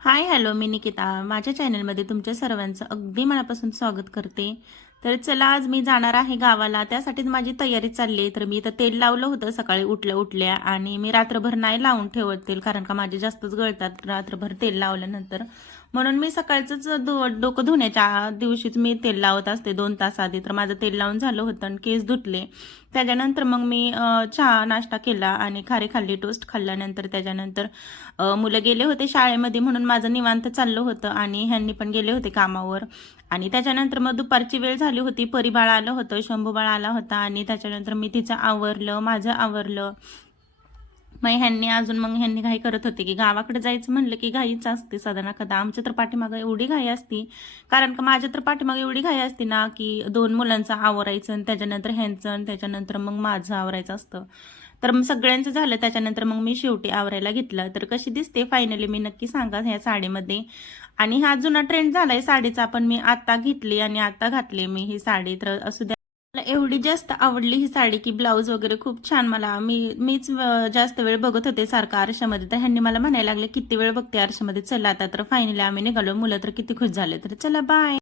Hi hello मी निकिता माझ्या चॅनलमध्ये तुमच्या सर्वांचं अगदी मनापासून स्वागत करते. तर चला आज मी जाणार आहे गावाला, त्यासाठीच माझी तयारी चालली आहे. तर मी इथं तेल लावलं होतं सकाळी उठल्या उठल्या आणि मी रात्रभर नाही लावून ठेवत तेल, कारण का माझे जास्तच गळतात रात्रभर तेल लावल्यानंतर. म्हणून मी सकाळचंच डोकं धुण्याच्या दिवशीच मी तेल लावत असते 2 तास आधी. तर माझं तेल लावून झालं होतं आणि केस धुतले. त्याच्यानंतर मग मी चहा नाश्ता केला आणि खारी खाल्ली, टोस्ट खाल्ल्यानंतर त्याच्यानंतर मुलं गेले होते शाळेमध्ये म्हणून माझं निवांत चाललं होतं आणि ह्यांनी पण गेले होते कामावर. आणि त्याच्यानंतर मग दुपारची वेळ झाली होती, परिबाळ आलं होतं, शंभूबाळ आला होता आणि त्याच्यानंतर मी तिचं आवरलं, माझं आवरलं. मग ह्यांनी घाई करत होते की गावाकडे जायचं म्हणलं की घाईच असते साधारण कदा. आमच्या तर पाठीमागं एवढी घाई असती, कारण का माझ्या तर पाठीमागं एवढी घाई असते ना की 2 मुलांचं आवरायचं आणि त्याच्यानंतर ह्यांचं आणि त्याच्यानंतर मग माझं आवरायचं असतं. तर मग सगळ्यांचं झालं, त्याच्यानंतर मग मी शेवटी आवरायला घेतलं. तर कशी दिसते फायनली मी नक्की सांगा ह्या साडीमध्ये. आणि हा जुना ट्रेंड झालाय साडीचा, पण मी आता घेतली आणि आता घातली मी ही साडी. तर असू द्या, मला एवढी जास्त आवडली ही साडी की ब्लाऊज वगैरे खूप छान. मीच जास्त वेळ बघत होते सारखं आरशामध्ये, तर ह्यांनी मला म्हणायला लागले किती वेळ बघते आरशामध्ये, चला आता. तर फायनली आम्ही निघालो, मुलं तर किती खुश झाले. तर चला बाय.